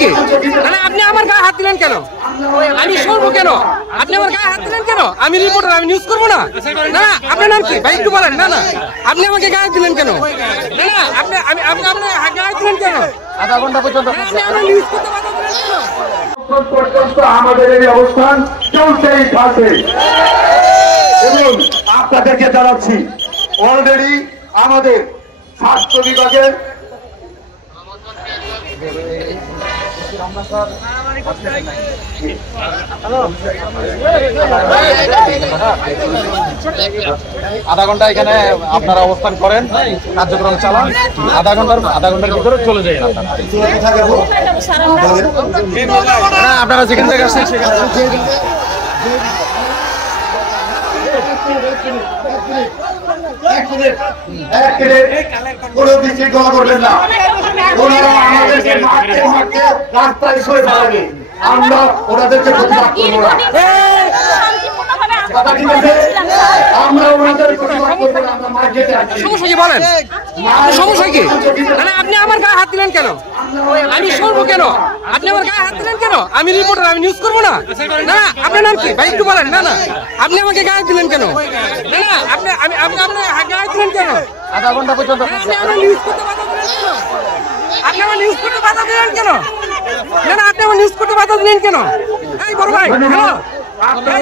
কি? মানে আপনি আমার গায়ে হাত দিলেন কেন? আমি শুনবো কেন? আপনি আমার গায়ে হাত দিলেন কেন? আমি রিপোর্টার, আমি নিউজ করবো না? না, আপনার নাম কি ভাই একটু বলেন। না না, আপনি আমাকে গায়ে দিলেন কেন? না না, আপনি আপনার গায়ে দিলেন কেন? আধা ঘন্টা পর্যন্ত আপনি আমার নিউজ করতে বাধা দিলেন কেন? পর্যন্ত আমাদের এই অবস্থান চলতেই থাকবে এবং আপনাদেরকে জানাচ্ছি অলরেডি আমাদের স্বাস্থ্য বিভাগের আধা ঘন্টা এখানে আপনারা অবস্থান করেন, কার্যক্রম চালান, আধা ঘন্টার ভিতরে চলে যাই আপনারা যেখান থেকে আসছেন সেখানে কোনো বিশৃঙ্খলা করবেন না। ওনারা আমাদেরকে মারতে মারতে রাস্তায় সরে যাবে, আমরা ওনাদেরকে প্রতিবাদ করবো না। আমরা ওনাদের প্রতিবাদ করবো না, আমরা মার্কেটে আছি। সমস্যা কি বলেন? সমস্যা কি? মানে আপনি আমার গায়ে হাত দিলেন কেন? আমি শুনবো কেন? আপনি আমার গায়ে হাত দিলেন কেন? আমি রিপোর্টার, আমি নিউজ করবো না? না, আপনার নাম কি ভাই একটু বলেন। না না, আপনি আমাকে গায়ে দিলেন কেন? না না, আপনি আপনার গায়ে দিলেন কেন? আধা ঘন্টা পর্যন্ত আপনি আমার নিউজ করতে বাধা দিলেন কেন? আপনি আমার নিউজ করতে বাধা দিলেন কেন? না না, আপনি আমার নিউজ করতে বাধা দিলেন কেন? এই বড় ভাই, হ্যালো। আপনারা